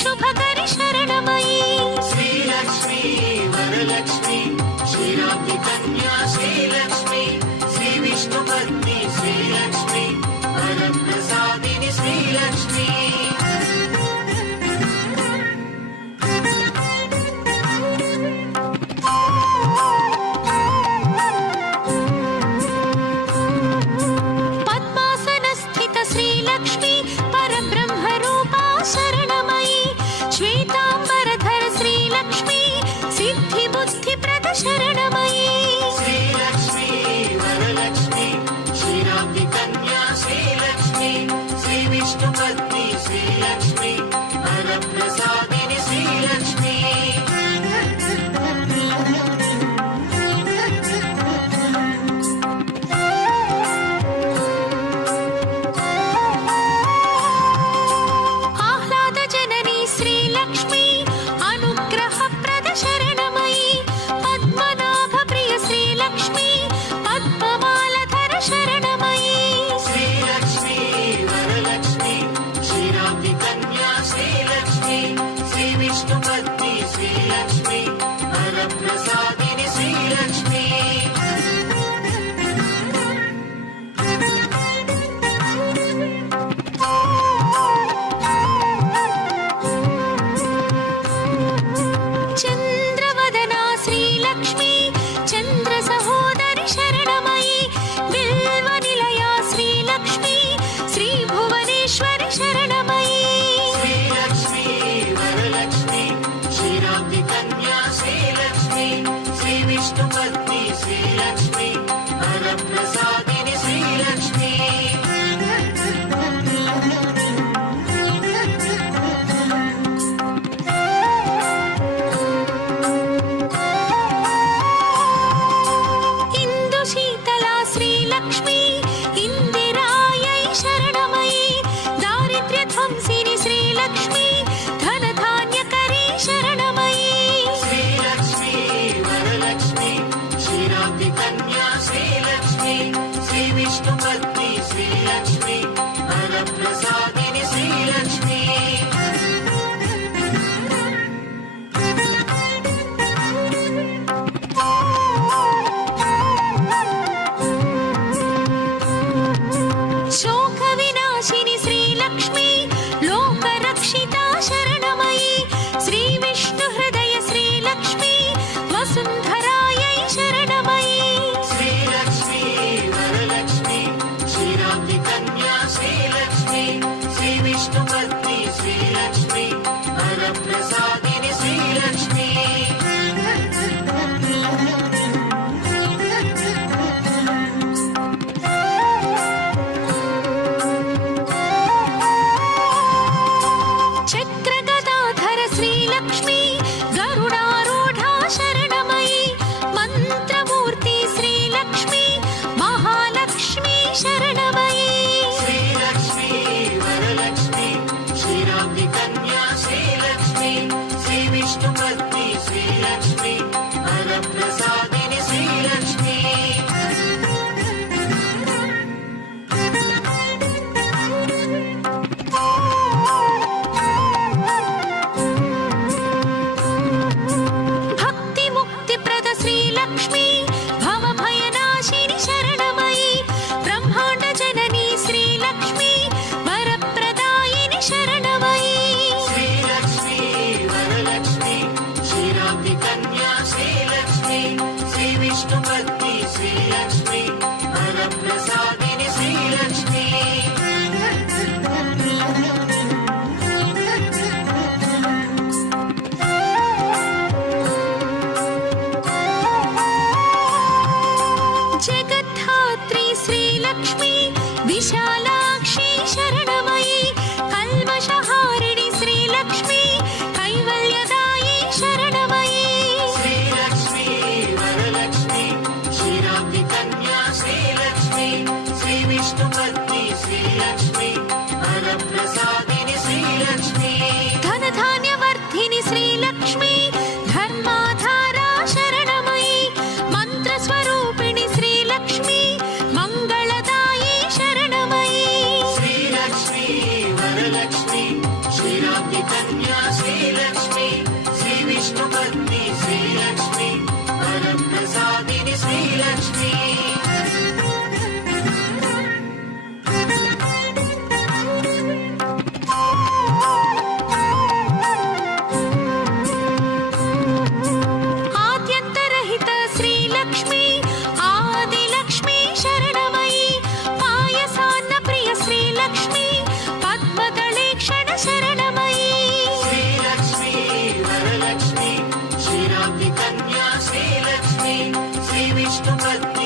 शुभकरि शरणमयी श्रीलक्ष्मी वरलक्ष्मी श्रीराब्धि कन्या श्रीलक्ष्मी श्रीविष्णुपत्नी श्रीलक्ष्मी वरप्रसादिनी श्रीलक्ष्मी विष्णुपत्नी श्रीलक्ष्मी वरप्रसादिनी श्रीलक्ष्मी आह्लाद जननी श्रीलक्ष्मी अनुग्रहप्रद शरणमयी पद्मनाभ प्रिय श्रीलक्ष्मी पद्ममालधर शरणमयी श्रीलक्ष्मी वरलक्ष्मी श्रीराब्धि कन्या श्रीलक्ष्मी श्रीविष्णुपत्नी श्रीलक्ष्मी वरप्रसादिनी श्रीलक्ष्मी चंद्रवदना श्रीलक्ष्मी चंद्र सहोदरि शरणमयी बिल्वनिलया श्रीलक्ष्मी श्री भुवनेश्वरि शरणमयी श्रीलक्ष्मी वरलक्ष्मी श्रीराब्धि कन्या श्रीलक्ष्मी श्रीविष्णुपत्नी श्रीलक्ष्मी वरप्रसादिनी श्रीलक्ष्मी इंदु शीतला श्रीलक्ष्मी इंदिरायै शरणमयी दारिद्र्य ध्वंसिनी श्रीलक्ष्मी धनधान्यकरी शरणमयी श्रीलक्ष्मी वरलक्ष्मी श्रीराब्धि कन्या श्रीलक्ष्मी श्रीविष्णुपत्नी श्रीलक्ष्मी वरप्रसादिनी श्रीलक्ष्मी शोक विनाशिनी श्रीलक्ष्मी लोकरक्षिता शरणमयी श्री विष्णु हृदय श्रीलक्ष्मी वसुन्धरायै शरणमयी श्रीलक्ष्मी वरलक्ष्मी श्रीराब्धि कन्या श्रीलक्ष्मी श्रीविष्णुपत्नी श्रीलक्ष्मी वरप्रसादिनी श्रीलक्ष्मी चक्रगदाधर श्रीलक्ष्मी गरुडारूढा शरणमयी मन्त्रमूर्ति श्रीलक्ष्मी महालक्ष्मी शरणमयी श्रीलक्ष्मी वरलक्ष्मी श्रीराब्धि कन्या श्रीलक्ष्मी श्रीविष्णुपत्नी श्रीलक्ष्मी वरप्रसादिनी श्रीलक्ष्मी भक्ति मुक्तिप्रद श्रीलक्ष्मी भवभयनाशिनी शरणमयी ब्रह्माण्ड जननी श्रीलक्ष्मी वरप्रदायिनी शरणमयी श्रीलक्ष्मी वरलक्ष्मी श्रीराब्धि कन्या श्रीलक्ष्मी श्रीविष्णुपत्नी श्रीलक्ष्मी वरप्रसादिनी श्रीलक्ष्मी जगद्धात्री श्रीलक्ष्मी विशालाक्षी शरणमयी कल्मषहारिणी श्रीलक्ष्मी कैवल्यदायी शरणमयी श्रीलक्ष्मी वरलक्ष्मी श्रीराब्धि कन्या श्रीलक्ष्मी श्रीविष्णुपत्नी श्रीलक्ष्मी वरप्रसादिनी श्रीलक्ष्मी धनधान्यवर्धिनी श्रीलक्ष्मी धर्माधारा शरणमयी मन्त्रस्वरूपिणि श्रीलक्ष्मी मङ्गलदायी शरणमयी श्रीलक्ष्मी वरलक्ष्मी श्रीराब्धि कन्या पत्नी श्रीलक्ष्मी वरप्रसादिनि श्रीलक्ष्मी ఆద్యంతరహిత శ్రీలక్ష్మి ఆదిలక్ష్మి శరణమయి పాయసాన్న ప్రియ శ్రీలక్ష్మి పద్మదళేక్షణ శరణమయి श्रीलक्ष्मी वरलक्ष्मी क्षीराब्धिकन्या श्रीलक्ष्मी श्रीविष्णुपत्नी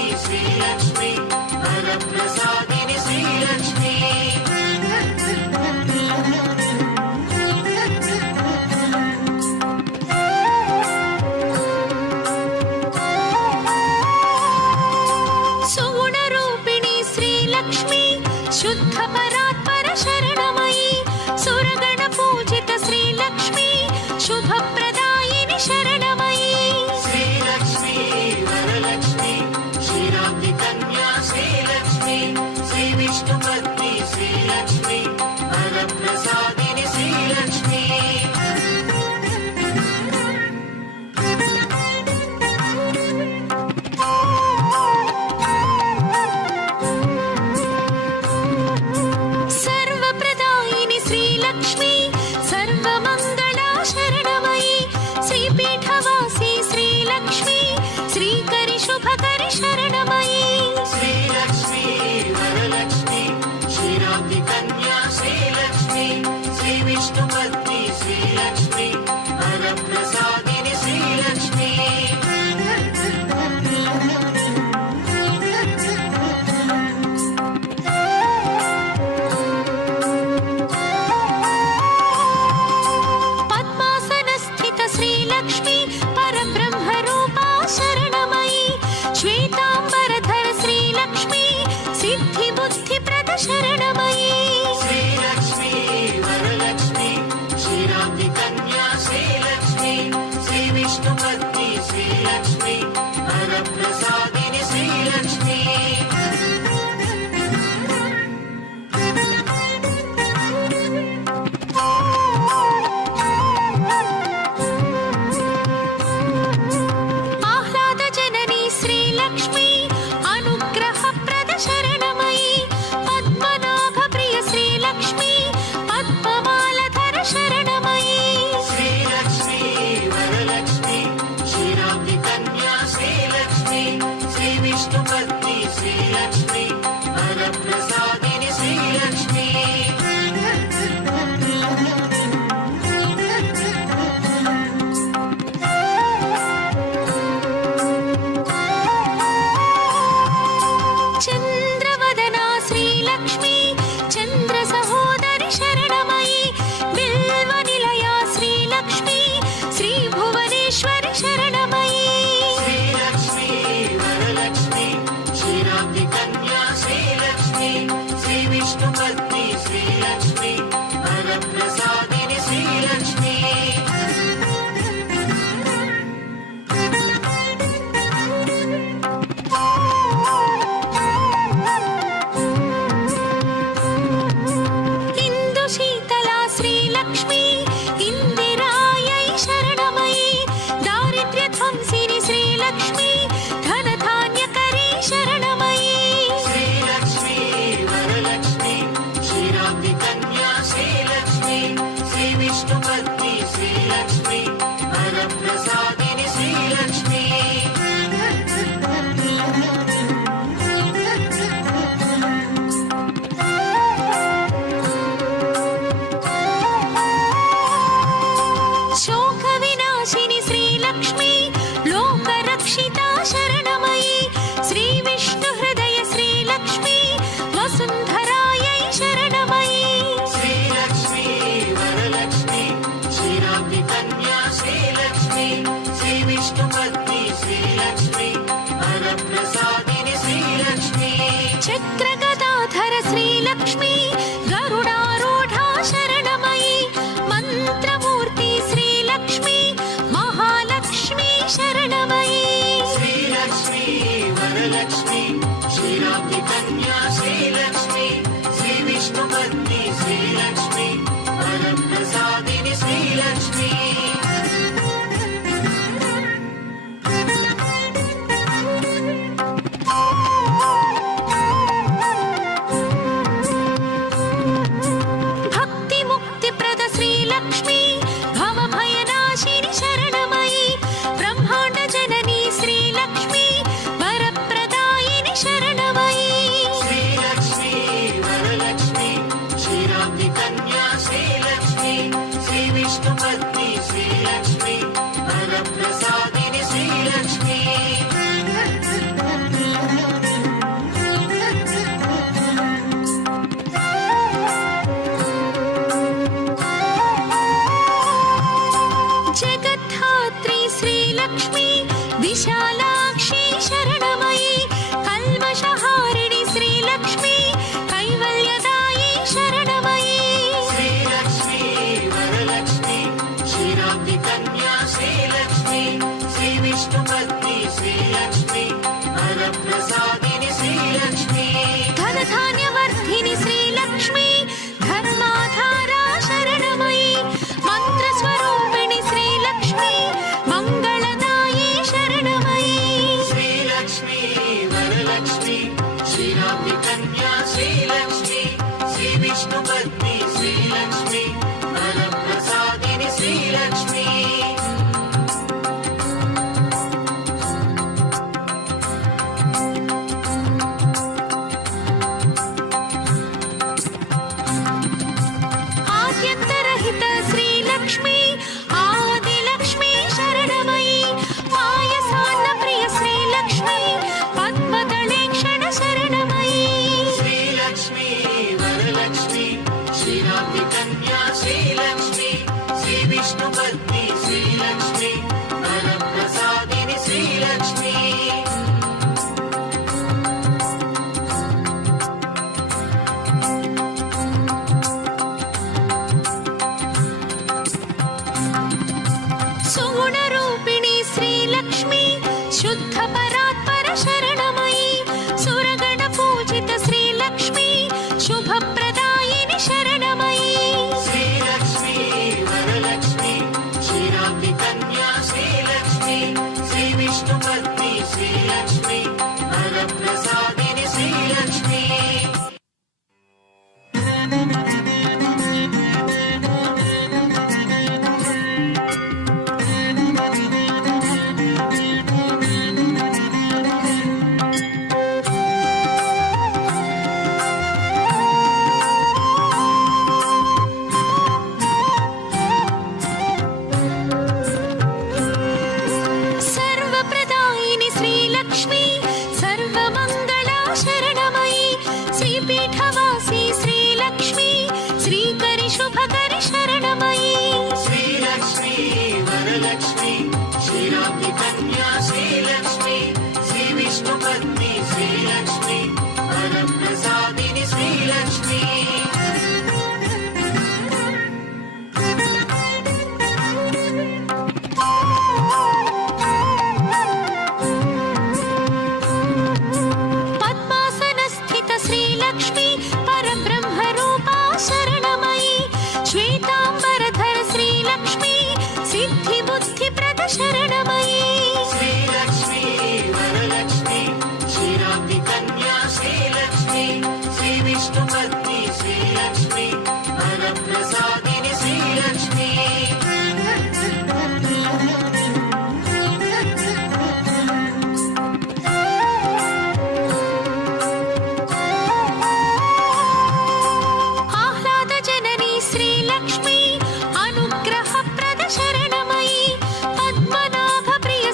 पत्नी श्रीलक्ष्मी वरप्रसादिनि श्रीलक्ष्मी जगद्धात्री श्रीलक्ष्मी विशालाक्षी शरणमयी कल्मषहारिणि श्रीलक्ष्मी कैवल्यदायी शरणमयी श्रीलक्ष्मी वरलक्ष्मी क्षीराब्धि कन्या श्रीलक्ष्मी श्रीविष्णुपत्नी श्रीलक्ष्मी वरप्रसादिनि श्रीलक्ष्मी धनधान्यवर्धिनि श्रीलक्ष्मी धर्माधारा शरणमयी मन्त्रस्वरूपिणि श्रीलक्ष्मी मङ्गलदायी शरणमयी श्रीलक्ष्मी वरलक्ष्मी क्षीराब्धि कन्या श्रीलक्ष्मी श्रीविष्णुपत्नी श्रीलक्ष्मी वरप्रसादिनि श्रीलक्ष्मी आद्यन्तरहित श्रीलक्ष्मी आदिलक्ष्मी शरणमयी पायसान्नप्रिय श्रीलक्ष्मी पद्मदलेक्षण शरणमयी श्रीलक्ष्मी वरलक्ष्मी क्षीराब्धि कन्या श्रीलक्ष्मी श्रीविष्णुपत्नी श्रीलक्ष्मी वरप्रसादिनि श्रीलक्ष्मी सुगुणरूपिणी श्रीलक्ष्मी शुद्धपरात्पर शरणमयी सुरगणपूजित श्रीलक्ष्मी शुभप्रदायिनि शरणमयी श्रीलक्ष्मी वरलक्ष्मी क्षीराब्धि कन्या श्रीलक्ष्मी श्रीविष्णुपत्नी श्रीलक्ष्मी वरप्रसादिनि श्रीलक्ष्मी सर्वप्रदायिनि श्रीलक्ष्मी सर्वमङ्गला शरणमयी श्रीपीठवासी श्रीलक्ष्मी श्रीकरि शुभकरि शरणमयी श्रीलक्ष्मी वरलक्ष्मी क्षीराब्धि कन्या श्रीलक्ष्मी श्रीविष्णुपत्नी श्रीलक्ष्मी वरप्रसादिनि श्रीलक्ष्मी पद्मासनस्थित श्रीलक्ष्मी परब्रह्मरूपा शरणमयी श्वेताम्बरधर श्रीलक्ष्मी सिद्धिबुद्धिप्रद शरणमयी श्रीलक्ष्मी वरलक्ष्मी क्षीराब्धि कन्या श्रीलक्ष्मी श्रीविष्णुपत्नी श्रीलक्ष्मी वरप्रसादिनि श्रीलक्ष्मी आह्लादजननी श्रीलक्ष्मी अनुग्रहप्रद शरणमयी पद्मनाभप्रिय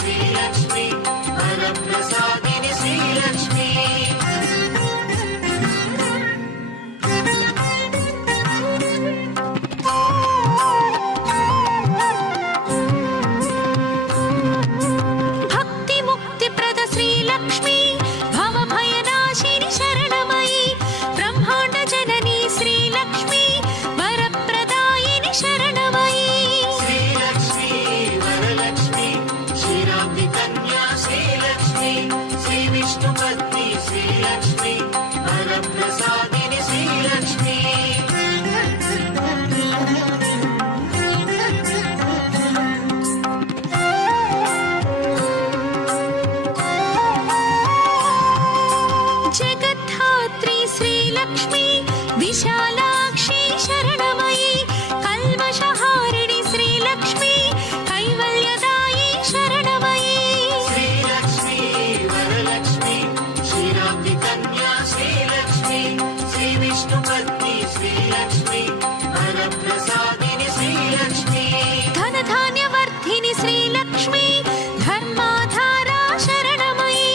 శ్రీలక్ష్మి వరప్రసాదిని శ్రీలక్ష్మి భక్తి ముక్తి ప్రద శ్రీలక్ష్మి భవభయనాశిని శరణమయి బ్రహ్మాండ జనని శ్రీలక్ష్మి వరప్రదాయిని శరణమయి శ్రీలక్ష్మి వరలక్ష్మి క్షీరాబ్ది కన్యా శ్రీలక్ష్మి శ్రీ విష్ణు పత్ని శ్రీలక్ష్మి వరప్రసాదిని శ్రీలక్ష్మి జగద్ధాత్రి శ్రీలక్ష్మి విశాలాక్షి శరణమయి కల్మషహారిణి శ్రీలక్ష్మి కైవల్యదాయి శరణమయి శ్రీలక్ష్మి వరలక్ష్మి క్షీరాబ్ది కన్యా శ్రీలక్ష్మి శ్రీ విష్ణు పత్ని శ్రీలక్ష్మి వరప్రసాదిని శ్రీలక్ష్మి ధనధాన్యవర్ధిని శ్రీలక్ష్మి ధర్మాధారా శరణమయి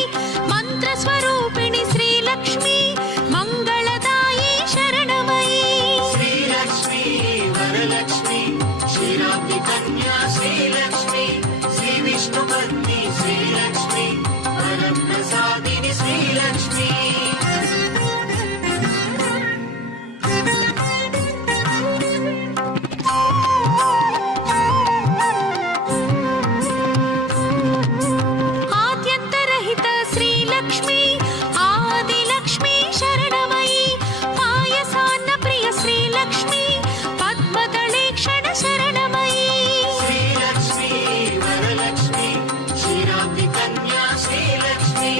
మంత్రస్వరూపిణి శ్రీలక్ష్మి మంగళదాయి శరణమయి శ్రీలక్ష్మి వరలక్ష్మి క్షీరాబ్ది కన్యా శ్రీలక్ష్మి శ్రీ విష్ణు పత్ని శ్రీలక్ష్మి వరప్రసాదిని శ్రీలక్ష్మి ఆద్యంతరహిత శ్రీలక్ష్మి ఆదిలక్ష్మి శరణమయి పాయసాన్న ప్రియ శ్రీలక్ష్మి పద్మదళేక్షణ శరణమయి శ్రీలక్ష్మి వరలక్ష్మి క్షీరాబ్ది కన్యా శ్రీలక్ష్మి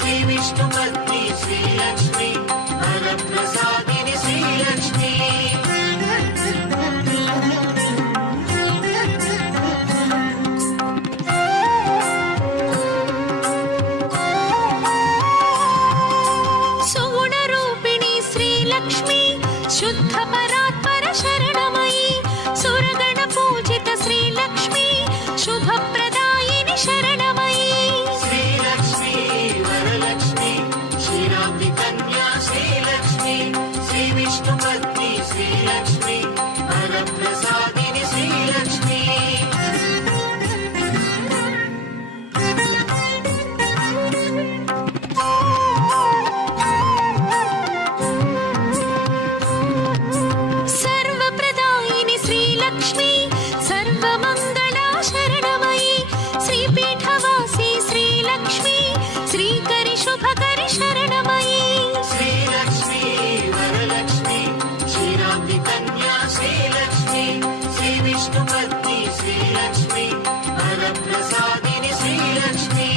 శ్రీ విష్ణు పత్ని శ్రీలక్ష్మి వరప్రసాదిని శ్రీలక్ష్మి సుగుణరూపిణి శ్రీలక్ష్మి శుద్ధ పరాత్పర శరణమయి సురగణ పూజిత శ్రీలక్ష్మి శుభప్రదాయిని శరణమయి శ్రీలక్ష్మి వరలక్ష్మి క్షీరాబ్ది కన్యా శ్రీలక్ష్మి శ్రీ విష్ణు పత్ని శ్రీలక్ష్మి వరప్రసాదిని శ్రీలక్ష్మి సర్వప్రదాయిని శ్రీలక్ష్మి సర్వమంగళా శరణమయి శ్రీపీఠవాసి శ్రీలక్ష్మి శ్రీకరి శుభకరి శరణమయి శ్రీలక్ష్మి వరలక్ష్మి క్షీరాబ్ది కన్యా శ్రీలక్ష్మి శ్రీ విష్ణు పత్ని శ్రీలక్ష్మి వరప్రసాదిని శ్రీలక్ష్మి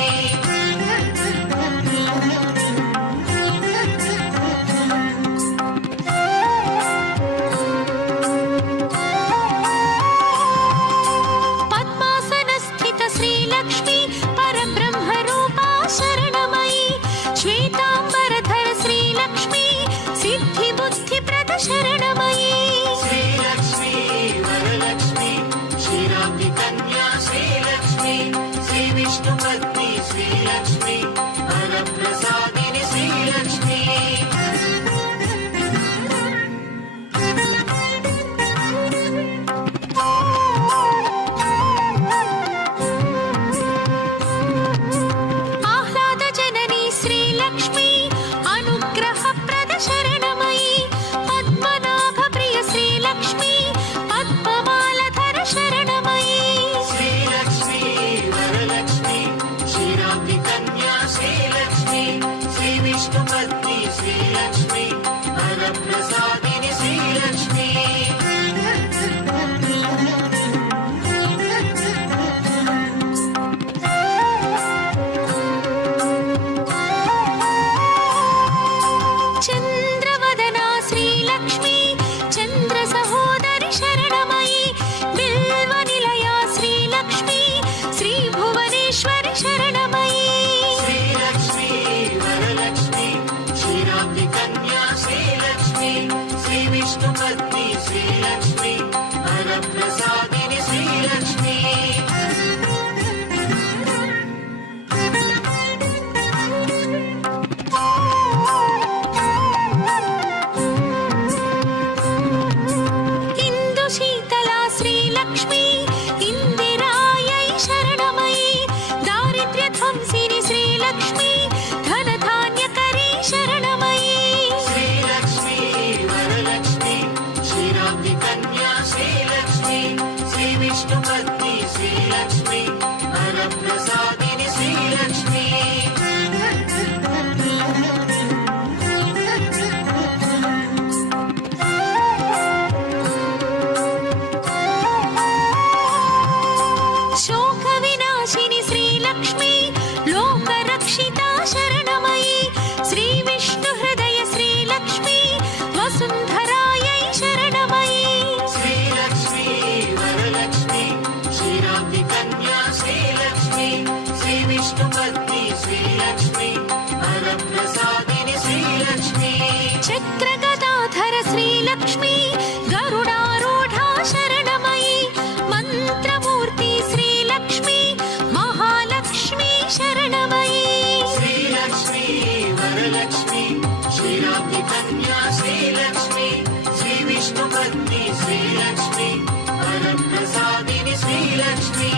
పద్మాసనస్థిత శ్రీలక్ష్మి పరబ్రహ్మరూపా శరణమయి శ్వేతాంబరధర శ్రీలక్ష్మి సిద్ధి బుద్ధి ప్రద శరణమయి శ్రీలక్ష్మి వరలక్ష్మి క్షీరాబ్ది కన్యా శ్రీలక్ష్మి శ్రీ విష్ణు పత్ని శ్రీలక్ష్మి వరప్రసాదిని శ్రీలక్ష్మి ఆహ్లాద జనని శ్రీలక్ష్మి అనుగ్రహ ప్రద శరణమయి పద్మనాభ ప్రియ శ్రీలక్ష్మి పద్మమాలధర శరణమయి శ్రీలక్ష్మి వరలక్ష్మి క్షీరాబ్ది కన్యా विष्णुपत्नी श्रीलक्ष्मी वरप्रसादिनि श्रीलक्ष्मी चक्रगदाधर श्रीलक्ष्मी गरुडारूढा शरणमयी मन्त्रमूर्ति श्रीलक्ष्मी महालक्ष्मी शरणमयी श्रीलक्ष्मी वरलक्ष्मी क्षीराब्धिकन्या श्रीलक्ष्मी श्रीविष्णुपत्नी श्रीलक्ष्मी वरप्रसादिनि श्रीलक्ष्मी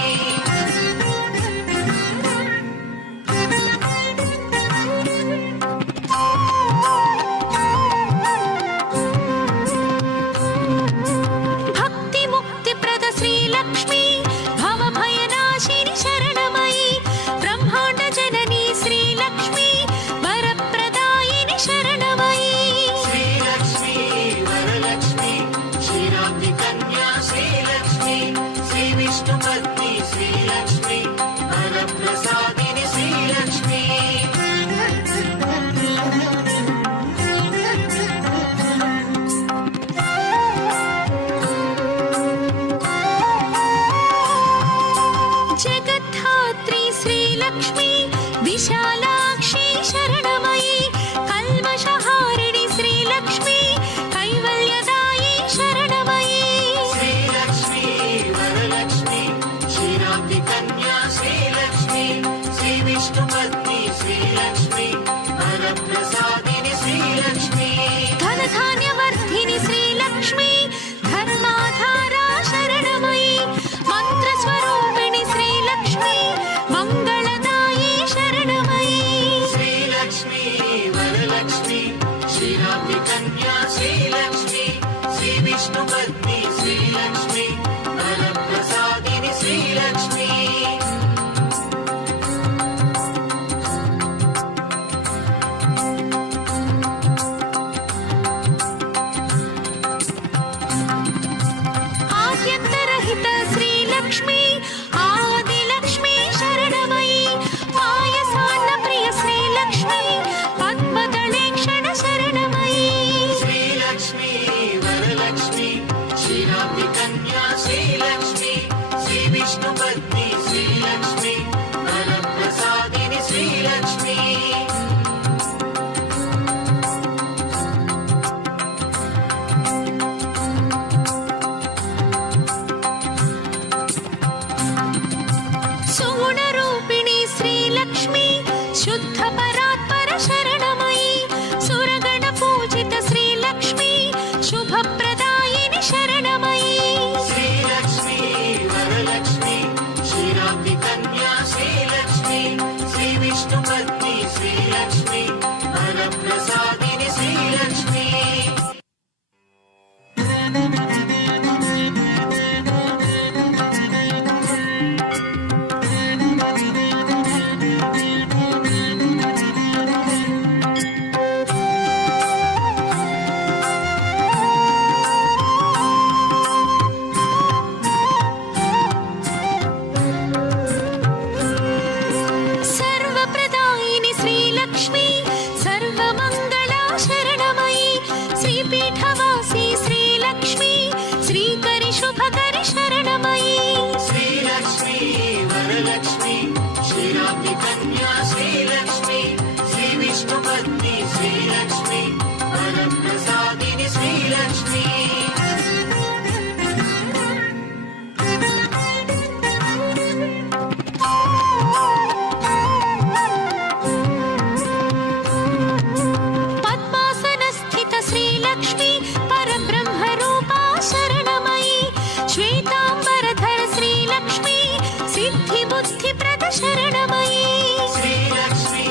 विष्णुपत्नी श्रीलक्ष्मी वरप्रसादिनि श्रीलक्ष्मी जगद्धात्री श्रीलक्ष्मी विशालाक्षी शरणमयी कल्मषहारिणि श्रीलक्ष्मी कैवल्यदायी शरणमयी क्षीराब्धिकन्या श्रीलक्ष्मी श्रीविष्णुपत्नी श्रीलक्ष्मी वरप्रसादिनि श्रीलक्ष्मी धनधान्यवर्धिनि श्रीलक्ष्मी धर्माधारा शरणमयी मन्त्रस्वरूपिणि श्रीलक्ष्मी मङ्गलदायी शरणमयी श्रीलक्ष्मी वरलक्ष्मी क्षीराब्धिकन्या श्रीलक्ष्मी श्रीविष्णुपत्नी श्रीलक्ष्मी वरप्रसादिनि श्रीलक्ष्मी आद्यन्तरहित श्रीलक्ष्मी आदिलक्ष्मी शरणमयी पायसान्नप्रिय श्रीलक्ष्मी पद्मदलेक्षण शरणमयी श्रीलक्ष्मी वरलक्ष्मी क्षीराब्धिकन्या श्रीलक्ष्मी श्रीविष्णुपत्नी श्रीलक्ष्मी वरप्रसादिनि श्रीलक्ष्मी सुगुणरूपिणी श्रीलक्ष्मी शुद्धपरात्पर शरणमयी सुरगणपूजित श्रीलक्ष्मी शुभप्रदायिनि शरणमयी श्रीलक्ष्मी वरलक्ष्मी क्षीराब्धिकन्या श्रीलक्ष्मी श्रीविष्णुपत्नी श्रीलक्ष्मी वरप्रसादिनि श्रीलक्ष्मी सर्वप्रदायिनि श्रीलक्ष्मी सर्वमङ्गला शरणमयी श्रीपीठवासी श्रीलक्ष्मी श्रीकरि शुभकरि शरणमयी श्रीलक्ष्मी वरलक्ष्मी क्षीराब्धिकन्या श्रीलक्ष्मी श्रीविष्णुपत्नी श्रीलक्ष्मी वरप्रसादिनि श्रीलक्ष्मी पद्मासनस्थित श्रीलक्ष्मी परब्रह्मरूपा शरणमयी श्वेताम्बरधर श्रीलक्ष्मी सिद्धिबुद्धिप्रद शरणमयी श्रीलक्ष्मी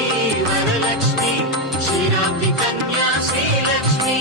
वरलक्ष्मी क्षीराब्धिकन्या श्रीलक्ष्मी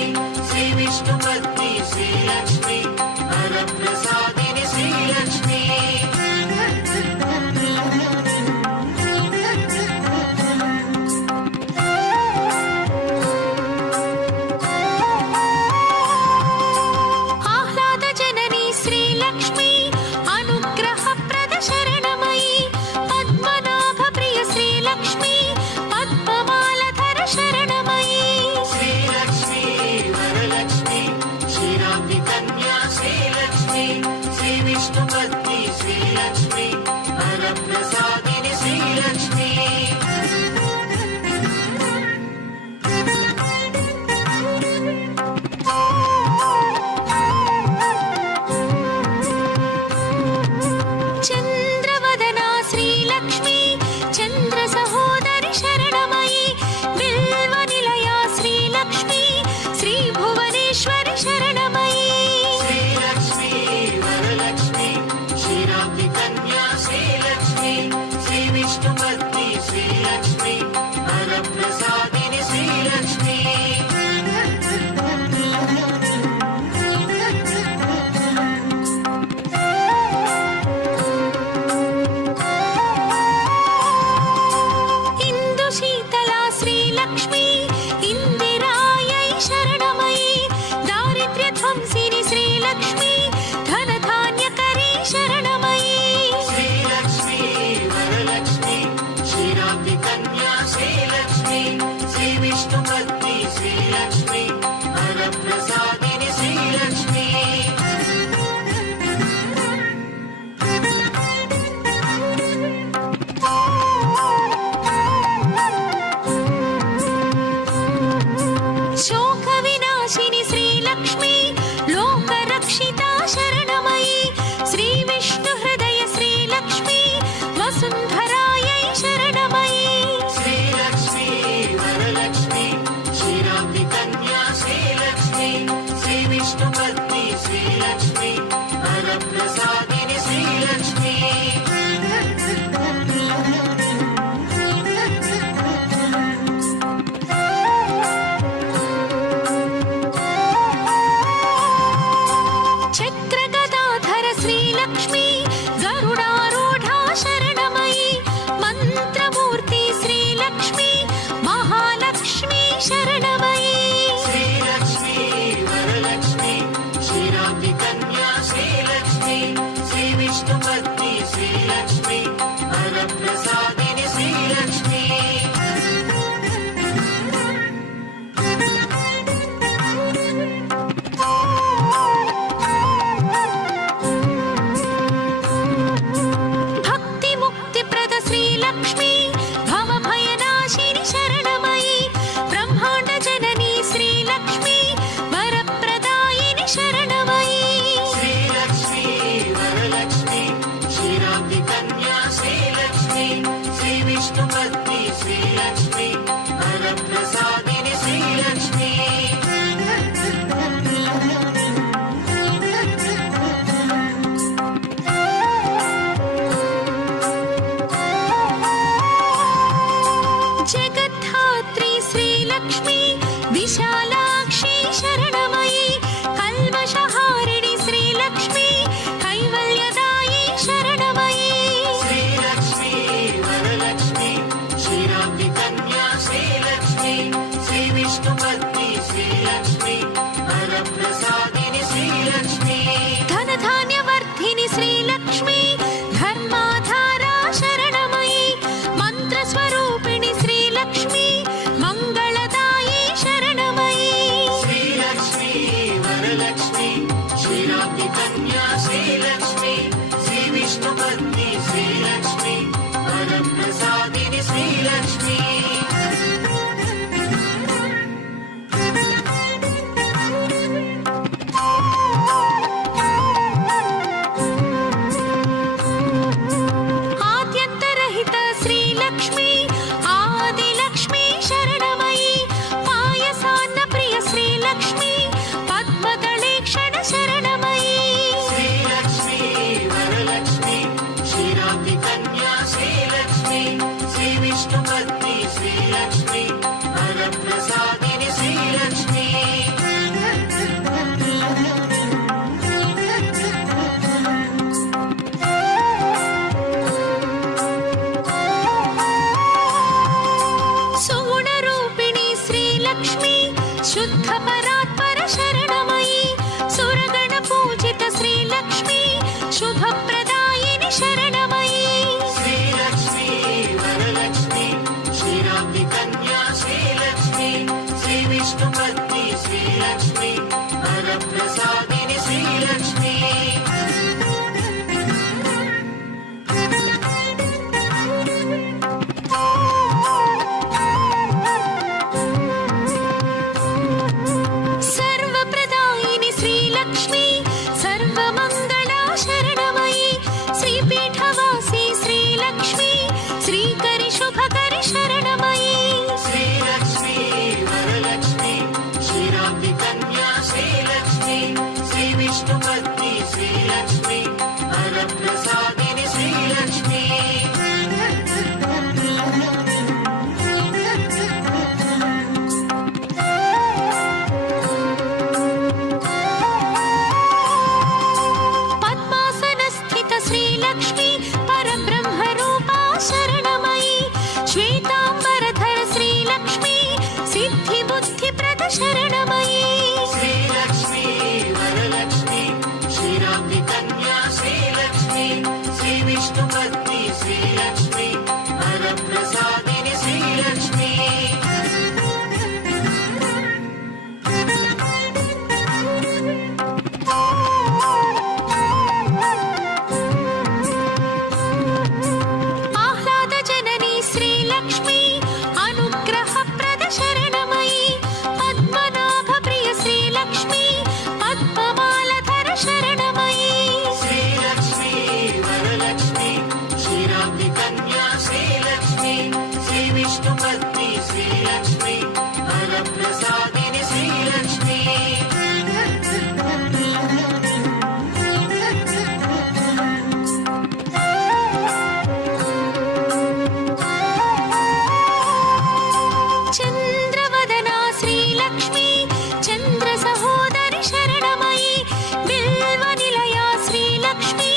श्रीलक्ष्मी वरप्रसादिनि श्रीलक्ष्मी ఇందుశీతలా శ్రీలక్ష్మి ఇందిరాయై శరణమయి దారిద్ర్యధ్వంసిని శ్రీలక్ష్మి ధనధాన్యకరీ శరణమయి श्रीलक्ष्मी वरलक्ष्मी क्षीराब्धि कन्या श्रीलक्ष्मी श्रीविष्णुपत्नी श्रीलक्ष्मी वरप्रसादिनि श्रीलक्ष्मी శోక వినాశిని శ్రీలక్ష్మి లోకరక్షితా శరణమయి శ్రీ విష్ణు హృదయ శ్రీలక్ష్మి వసుంధరాయై శరణమయి श्रीलक्ष्मी वरलक्ष्मी क्षीराब्धि कन्या श्रीलक्ष्मी श्रीविष्णुपत्नी श्रीलक्ष्मी वरप्रसादिनि श्रीलक्ष्मी చక్రగదాధర శ్రీలక్ష్మి గరుడారూఢా శరణమయి మంత్రమూర్తి శ్రీలక్ష్మి మహాలక్ష్మి శరణమయి श्रीलक्ष्मी वरलक्ष्मी क्षीराब्धि कन्या श्रीलक्ष्मी श्रीविष्णुपत्नी श्रीलक्ष्मी वरप्रसादिनि श्रीलक्ष्मी భక్తి ముక్తి ప్రద శ్రీలక్ష్మి భవభయనాశిని శరణమయి బ్రహ్మాండ జనని శ్రీలక్ష్మి వరప్రదాయిని శరణమయి श्रीलक्ष्मी वरलक्ष्मी क्षीराब्धि कन्या श्रीलक्ष्मी श्रीविष्णुपत्नी श्रीलक्ष्मी वरप्रसादिनि श्रीलक्ष्मी జగద్ధాత్రి శ్రీలక్ష్మి విశాలాక్షి శరణమయి కల్మషహారిణి శ్రీలక్ష్మి కైవల్యదాయి శరణమయి श्रीलक्ष्मी वरलक्ष्मी क्षीराब्धि कन्या श्रीलक्ष्मी श्रीविष्णुपत्नी श्रीलक्ष्मी वरप्रसादिनि श्रीलक्ष्मी ధనధాన్యవర్ధిని శ్రీలక్ష్మి ధర్మాధారా శరణమయి మంత్రస్వరూపిణి శ్రీలక్ష్మి మంగళదాయి శరణమయి श्रीलक्ष्मी वरलक्ष्मी क्षीराब्धि कन्या श्रीलक्ष्मी श्रीविष्णुपत्नी श्रीलक्ष्मी वरप्रसादिनि श्रीलक्ष्मी ఆద్యంతరహిత శ్రీలక్ష్మి ఆదిలక్ష్మి శరణమయి పాయసాన్న ప్రియ శ్రీలక్ష్మి పద్మదళేక్షణ శరణమయి श्रीलक्ष्मी वरलक्ष्मी क्षीराब्धि कन्या श्रीलक्ष्मी श्रीविष्णुपत्नी श्रीलक्ष्मी वरप्रसादिनि श्रीलक्ष्मी సుగుణరూపిణి శ్రీలక్ష్మి శుద్ధ పరాత్పర శరణమయి సురగణ పూజిత శ్రీలక్ష్మి శుభప్రదాయిని శరణమయి श्रीलक्ष्मी वरलक्ष्मी क्षीराब्धि कन्या श्रीलक्ष्मी श्रीविष्णुपत्नी श्रीलक्ष्मी वरप्रसादिनि श्रीलक्ष्मी సర్వప్రదాయిని శ్రీలక్ష్మి సర్వమంగళా శరణమయి శ్రీపీఠవాసి శ్రీలక్ష్మి శ్రీకరి శుభకరి శరణమయి श्रीलक्ष्मी वरलक्ष्मी क्षीराब्धि कन्या श्रीलक्ष्मी श्रीविष्णुपत्नी श्रीलक्ष्मी वरप्रसादिनि श्रीलक्ष्मी शरणमयी श्रीलक्ष्मी वरलक्ष्मी क्षीराब्धि कन्या श्रीलक्ष्मी श्रीविष्णुपत्नी श्रीलक्ष्मी वरप्रसादिनि श्रीलक्ष्मी आह्लादजननी श्रीलक्ष्मी अनुग्रहप्रद शरणमयी पद्मनाभप्रिय श्रीलक्ष्मी पद्ममालधर शरणमयी श्रीलक्ष्मी वरलक्ष्मी क्षीराब्धि कन्या श्रीलक्ष्मी श्रीविष्णुपत्नी श्रीलक्ष्मी वरप्रसादिनि श्रीलक्ष्मी चन्द्रवदना श्रीलक्ष्मी चन्द्रसहोदरि शरणमयी बिल्वनिलया श्रीलक्ष्मी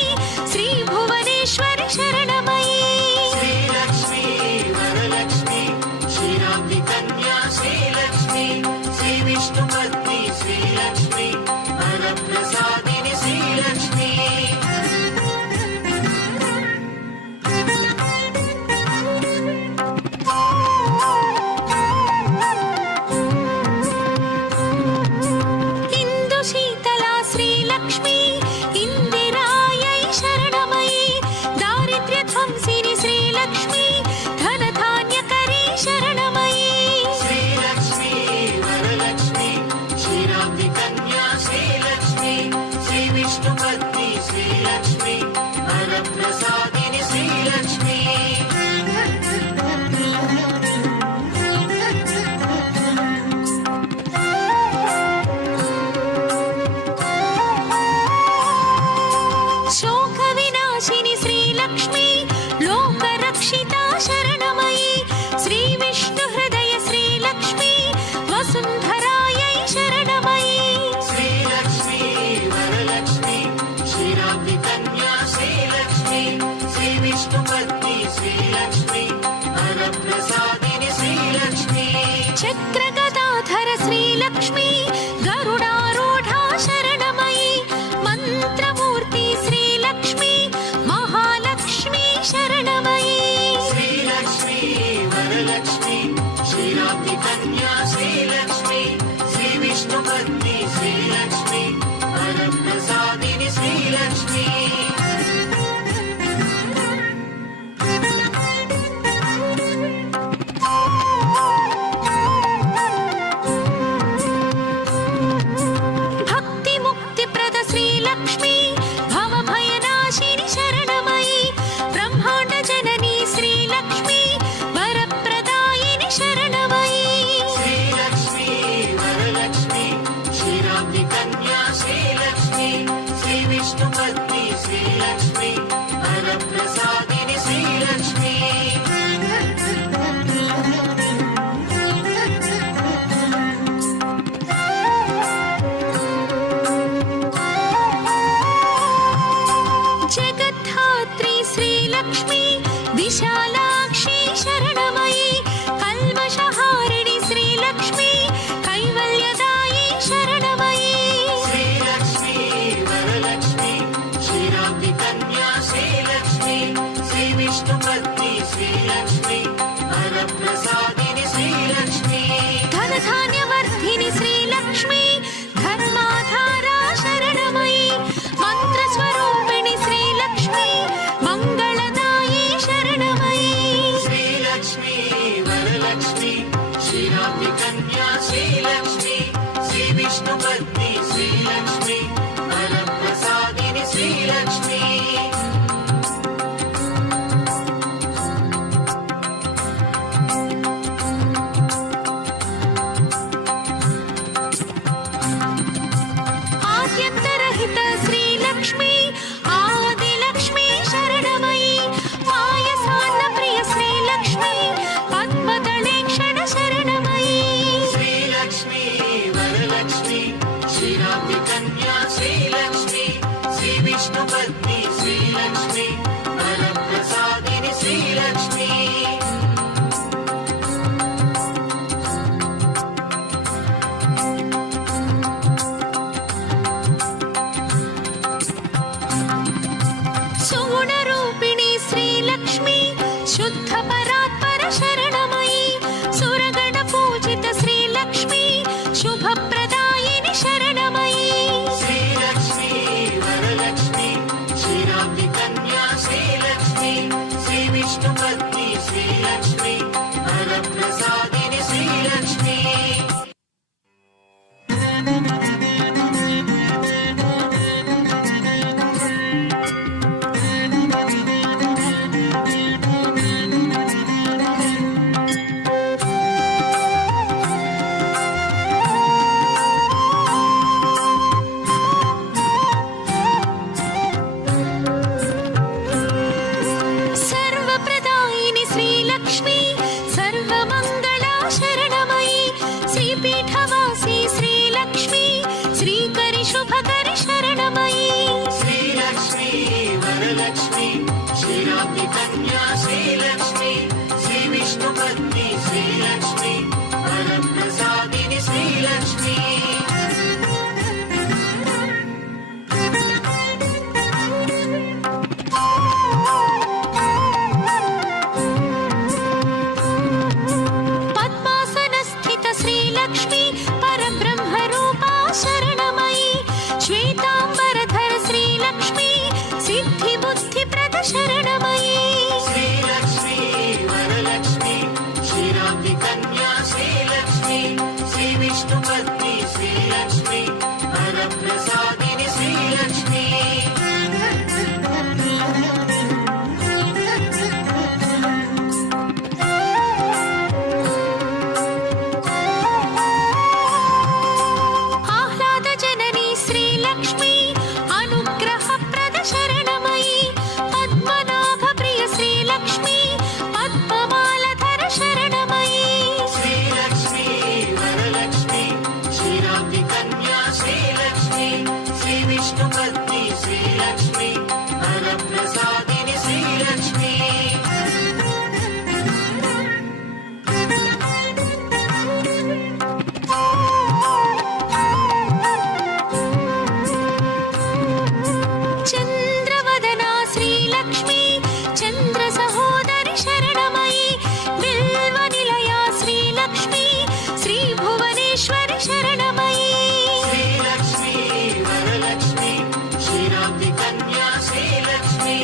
श्रीभुवनेश्वरि शरणमयी श्रीलक्ष्मी वरलक्ष्मी क्षीराब्धि कन्या श्रीलक्ष्मी श्रीविष्णुपत्नी श्रीलक्ष्मी वरप्रसादिनि श्रीलक्ष्मी इन्दुशीतला श्रीलक्ष्मी इन्दिरायै शरणमयी दारिद्र्यध्वंसिनि श्रीलक्ष्मी धनधान्यकरी शरणमयी श्रीलक्ष्मी वरलक्ष्मी क्षीराब्धि कन्या श्रीलक्ष्मी श्रीविष्णुपत्नी श्रीलक्ष्मी वरप्रसादिनि श्रीलक्ष्मी शोकविनाशिनि श्रीलक्ष्मी लोकरक्षिता शरणमयी श्रीविष्णुहृदय श्रीलक्ष्मी वसुन्धरायै शरणमयी श्रीलक्ष्मी वरलक्ष्मी क्षीराब्धि कन्या श्रीलक्ष्मी श्रीविष्णुपत्नी श्रीलक्ष्मी वरप्रसादिनि श्रीलक्ष्मी चक्रगदाधर श्रीलक्ष्मी गरुडारूढा शरणमयी मन्त्रमूर्ति श्रीलक्ष्मी महालक्ष्मी शरणमयी श्रीलक्ष्मी वरलक्ष्मी क्षीराब्धि कन्या श्रीलक्ष्मी श्रीविष्णुपत्नी श्रीलक्ष्मी वरप्रसादिनि श्रीलक्ष्मी भक्तिमुक्तिप्रद श्रीलक्ष्मी भवभयनाशिनि शरणमयी ब्रह्माण्डजननी श्रीलक्ष्मी वरप्रदायिनि శ్రీలక్ష్మి వరప్రసాదిని శ్రీలక్ష్మి सर्वप्रदायिनि श्रीलक्ष्मी सर्वमङ्गला शरणमयी श्रीपीठवासी श्रीलक्ष्मी श्रीकरि शुभकरि शरणमयी శ్రీలక్ష్మి వరలక్ష్మి క్షీరాబ్ది కన్యా శ్రీలక్ష్మి శ్రీ విష్ణుపత్ని శ్రీలక్ష్మి వరప్రసాదిని శ్రీలక్ష్మి पद्मासनस्थित श्रीलक्ष्मी परब्रह्मरूपा शरणमयी श्वेताम्बरधर श्रीलक्ष्मी सिद्धिबुद्धिप्रद शरणमयी శ్రీలక్ష్మి వరలక్ష్మి క్షీరాబ్ది కన్యా శ్రీలక్ష్మి శ్రీ విష్ణుపత్ని శ్రీలక్ష్మి వరప్రసాదిని శ్రీలక్ష్మి आह्लादजननी श्रीलक्ष्मी अनुग्रहप्रद शरणमयी पद्मनाभप्रिय श्रीलक्ष्मी पद्ममालधर शरणमयी శ్రీలక్ష్మి వరలక్ష్మి క్షీరాబ్ది కన్యా శ్రీలక్ష్మి శ్రీ విష్ణుపత్ని శ్రీలక్ష్మి వరప్రసాదిని శ్రీలక్ష్మి चन्द्रवदना श्रीलक्ष्मी चन्द्रसहोदरि शरणमयी बिल्वनिलया श्रीलक्ष्मी श्रीभुवनेश्वरि शरणमयी శ్రీలక్ష్మి వరలక్ష్మి క్షీరాబ్ది కన్యా శ్రీలక్ష్మి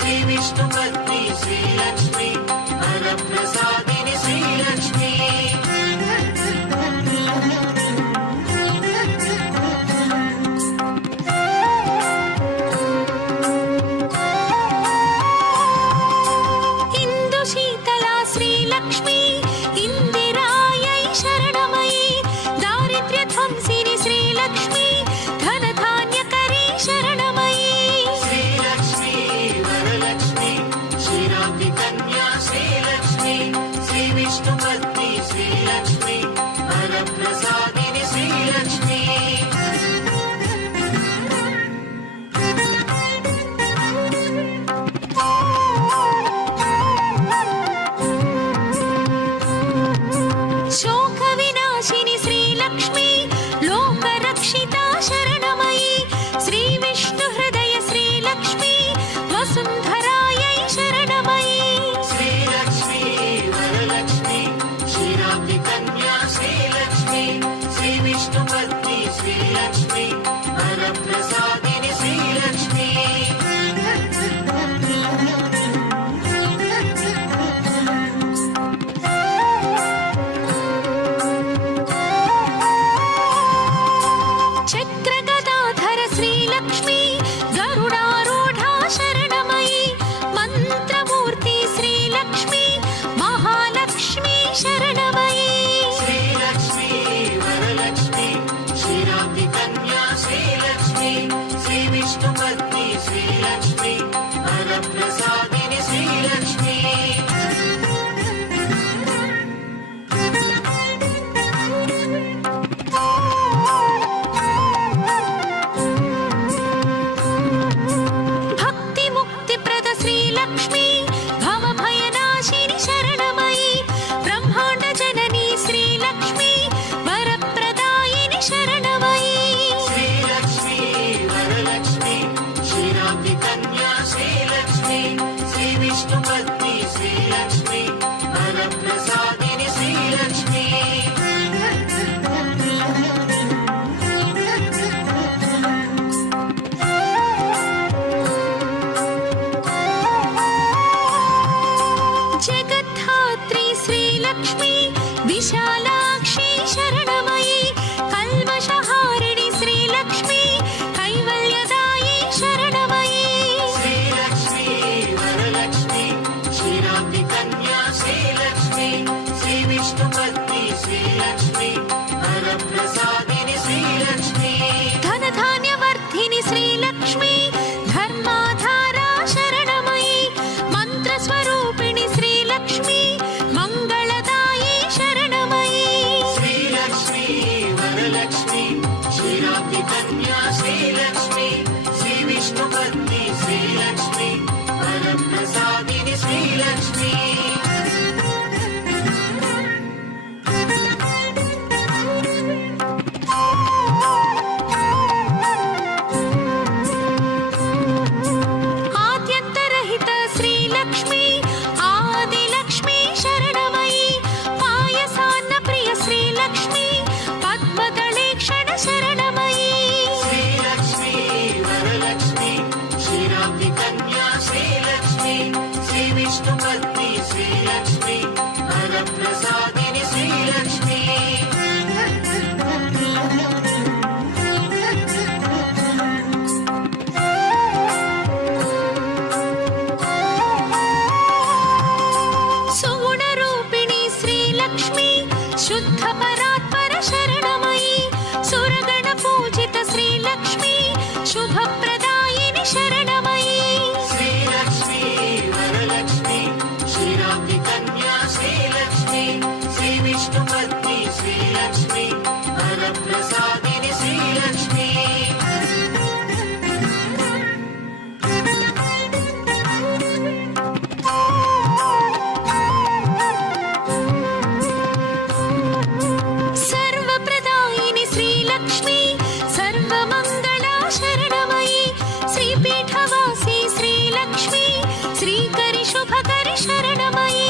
శ్రీ విష్ణుపత్ని శ్రీలక్ష్మి వరప్రసాదిని శ్రీలక్ష్మి इन्दुशीतला श्रीलक्ष्मी इन्दिरायै शरणमयी दारिद्र्यध्वंसिनि श्रीलक्ष्मी धनधान्यकरी शरणमयी శ్రీలక్ష్మి వరలక్ష్మి క్షీరాబ్ది కన్యా శ్రీలక్ష్మి శ్రీ విష్ణుపత్ని శ్రీలక్ష్మి వరప్రసాదిని శ్రీలక్ష్మి शोकविनाशिनि श्रीलक्ष्मी लोकरक्षिता शरणमयी श्रीविष्णुहृदय श्रीलक्ष्मी वसुन्धरायै शरणमयी శ్రీలక్ష్మి వరలక్ష్మి క్షీరాబ్ది కన్యా శ్రీలక్ష్మి శ్రీ విష్ణుపత్ని శ్రీలక్ష్మి వరప్రసాదిని శ్రీలక్ష్మి चक्रगदाधर श्रीलक्ष्मी गरुडारूढा शरणमयी मन्त्रमूर्ति श्रीलक्ष्मी महालक्ष्मी श्रीलक्ष्मी विशालाक्षी शरणमयी कल्मषहारिणि श्रीलक्ष्मी कैवल्यदायी शरणमयी श्रीलक्ष्मी वरलक्ष्मी क्षीराब्धि कन्या श्रीलक्ष्मी श्रीविष्णुपत्नी श्रीलक्ष्मी वरप्रसादिनि श्रीलक्ष्मी धनधान्यवर्धिनि श्रीलक्ष्मी धर्माधारा शरणमयी मन्त्रस्वरूपिणि श्रीलक्ष्मी मङ्गलदायी शरणमयी श्रीलक्ष्मी वरलक्ष्मी क्षीराब्धि कन्या श्रीलक्ष्मी श्रीविष्णुपत्नी श्रीलक्ष्मी वरप्रसादिनि श्रीलक्ष्मी आद्यन्तरहित श्रीलक्ष्मी आदिलक्ष्मी शरणमयी पायसान्नप्रिय श्रीलक्ष्मी पद्मदलेक्षण शरणमयी श्रीलक्ष्मी वरलक्ष्मी क्षीराब्धि कन्या श्रीलक्ष्मी श्रीविष्णुपत्नी श्रीलक्ष्मी वरप्रसादिनि श्रीलक्ष्मी सुगुणरूपिणी श्रीलक्ष्मी शुद्धपरात्पर शरणमयी सुरगणपूजित श्रीलक्ष्मी शुभप्रदायिनि शरणमयी श्रीलक्ष्मी वरलक्ष्मी क्षीराब्धि कन्या श्रीलक्ष्मी श्रीविष्णुपत्नी श्रीलक्ष्मी वरप्रसादिनि श्रीलक्ष्मी सर्वप्रदायिनि श्रीलक्ष्मी सर्वमङ्गला शरणमयी श्रीपीठवासी श्रीलक्ष्मी श्रीकरि शुभकरि शरणमयी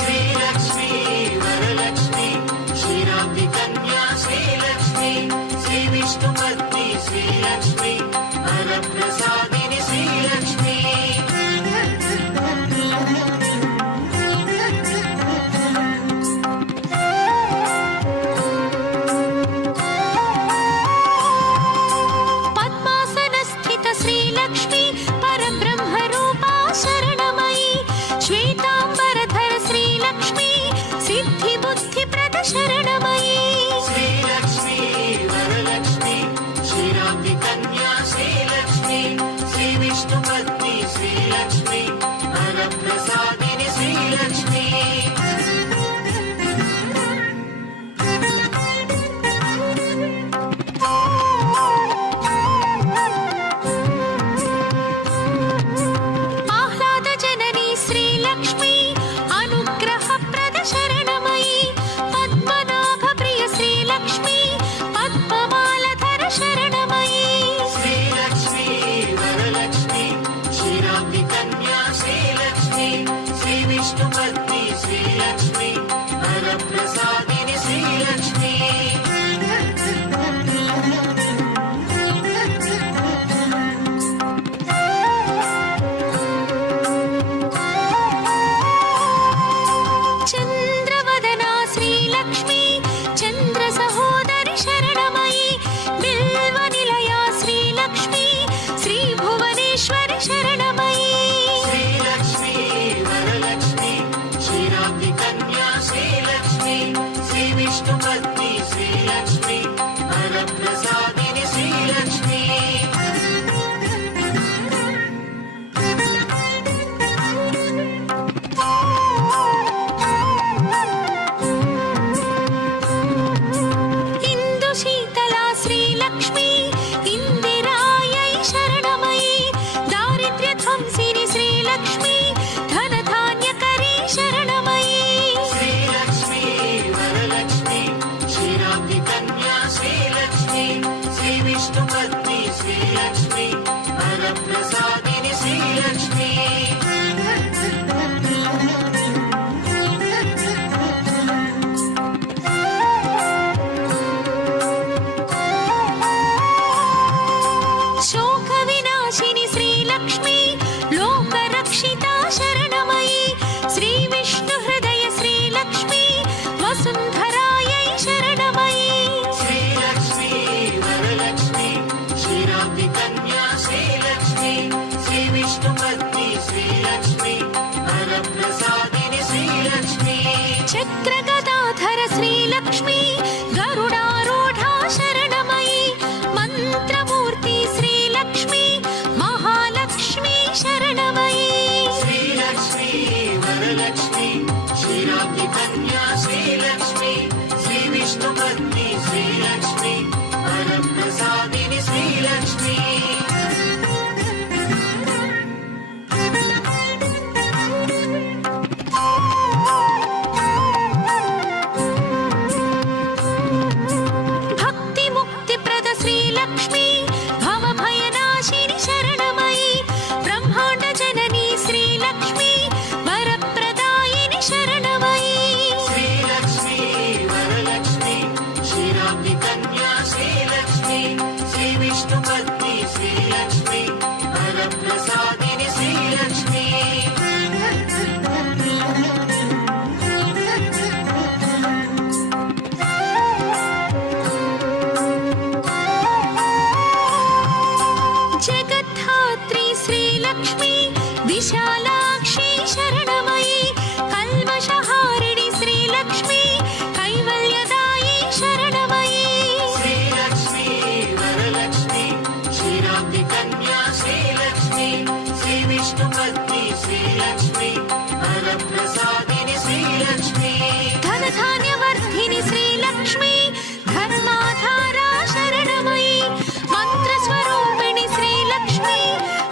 श्रीलक्ष्मी वरलक्ष्मी क्षीराब्धि कन्या श्रीलक्ष्मी श्रीविष्णुपत्नी श्रीलक्ष्मी वरप्रसादिनि श्रीलक्ष्मी पद्मासनस्थित श्रीलक्ष्मी परब्रह्मरूपा शरणमयी श्वेताम्बरधर श्रीलक्ष्मी सिद्धिबुद्धिप्रद शरणमयी श्रीलक्ष्मी वरलक्ष्मी क्षीराब्धि कन्या श्रीलक्ष्मी श्रीविष्णुपत्नी श्रीलक्ष्मी वरप्रसादिनि श्रीलक्ष्मी आह्लादजननी श्रीलक्ष्मी अनुग्रहप्रद शरणमयी पद्मनाभप्रिय श्रीलक्ष्मी पद्ममालधर शरणमयी श्रीलक्ष्मी वरलक्ष्मी क्षीराब्धि कन्या श्रीलक्ष्मी श्रीविष्णुपत्नी श्रीलक्ष्मी वरप्रसादिनि श्रीलक्ष्मी चन्द्रवदना श्रीलक्ष्मी चन्द्रसहोदरि शरणमयी बिल्वनिलया श्रीलक्ष्मी श्रीभुवनेश्वरि शरणमयी श्रीलक्ष्मी वरलक्ष्मी क्षीराब्धि कन्या श्रीलक्ष्मी श्रीविष्णुपत्नी श्रीलक्ष्मी वरप्रसादिनि श्रीलक्ष्मी इन्दुशीतला श्रीलक्ष्मी इन्दिरायै शरणमयी दारिद्र्यध्वंसिनि श्रीलक्ष्मी धनधान्यकरी शरणमयी श्रीलक्ष्मी वरलक्ष्मी చక్రగదాధర శ్రీలక్ష్మి గరుడారూఢా శరణమయి మంత్రమూర్తి శ్రీలక్ష్మి మహాలక్ష్మి శరణమయి శ్రీలక్ష్మి వరలక్ష్మి క్షీరాబ్ది కన్యా శ్రీలక్ష్మి శ్రీ విష్ణు పత్ని శ్రీలక్ష్మి వరప్రసాదిని శ్రీలక్ష్మి భక్తి ముక్తిప్రద శ్రీలక్ష్మి భవభయనాశిని శరణమయి బ్రహ్మాండ జనని శ్రీలక్ష్మి వరప్రదాయిని శరణమయి శ్రీలక్ష్మి వరలక్ష్మి క్షీరాబ్ది కన్యా శ్రీలక్ష్మి శ్రీ విష్ణు పత్ని శ్రీలక్ష్మి వరప్రసాదిని శ్రీలక్ష్మి జగద్ధాత్రి శ్రీలక్ష్మి విశాలాక్షి శరణమయి కల్మషహారిణి శ్రీలక్ష్మి కైవల్యదాయి శరణమయి శ్రీలక్ష్మి వరలక్ష్మి క్షీరాబ్ది కన్యా శ్రీలక్ష్మి శ్రీ విష్ణు పత్ని శ్రీలక్ష్మి వరప్రసాదిని శ్రీలక్ష్మి ధనధాన్యవర్ధిని శ్రీలక్ష్మి ధర్మాధారా శరణమయి మంత్రస్వరూపిణి శ్రీలక్ష్మి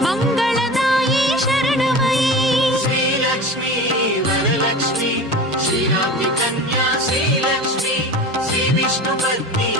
మంగళదాయి శరణమయి శ్రీలక్ష్మి వరలక్ష్మి క్షీరాబ్ది కన్యా శ్రీలక్ష్మి శ్రీ విష్ణు పత్ని